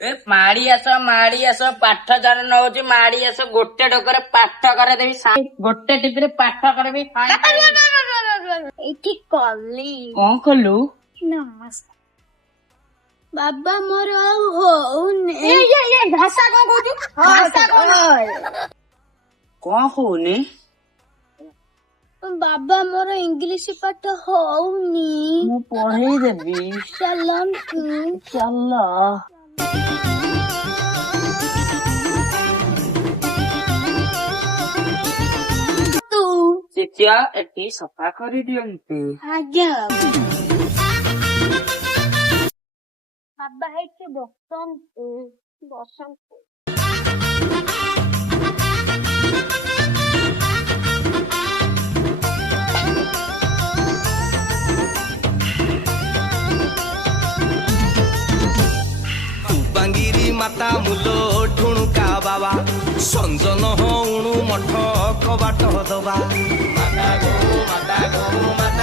ମାଡି ଆସ ପାଠ ଜାଣ ନଉଛି ମାଡି ଆସ ଗୋଟେ ଡୋକରେ ପାଠ କରେଇଦେବି ଗୋଟେ ଟିପିରେ ପାଠ କରିବି। ଏଇଠି କଲି। କଣ କଲୁ? ନମସ୍କାର ବାବା ମୋର ଆଉ ହଉନି। ଭାଷା କଣ କହୁଛୁ? କଣ ହଉନି? ବାବା ମୋର ଇଂଲିଶ ପାଠ ହଉନି। ମୁଁ ପଢେଇ ଦେବି। ଚାଲନ୍ତୁ। ଚାଲ। ଶିଷ୍ୟ ଏଠି ସଫା କରିଦିଅନ୍ତୁ। ଆଜ୍ଞା ବାବା ହେଇକି ବସନ୍ତୁ ବସନ୍ତୁ। ବାଙ୍ଗିରି ମାତା ମୂଲ ଠୁଣୁକା ବାବା ସଞ୍ଜନ ହଉଣୁ ମଠ କବାଟ ଦବା। ମାତା ଗো ମାତା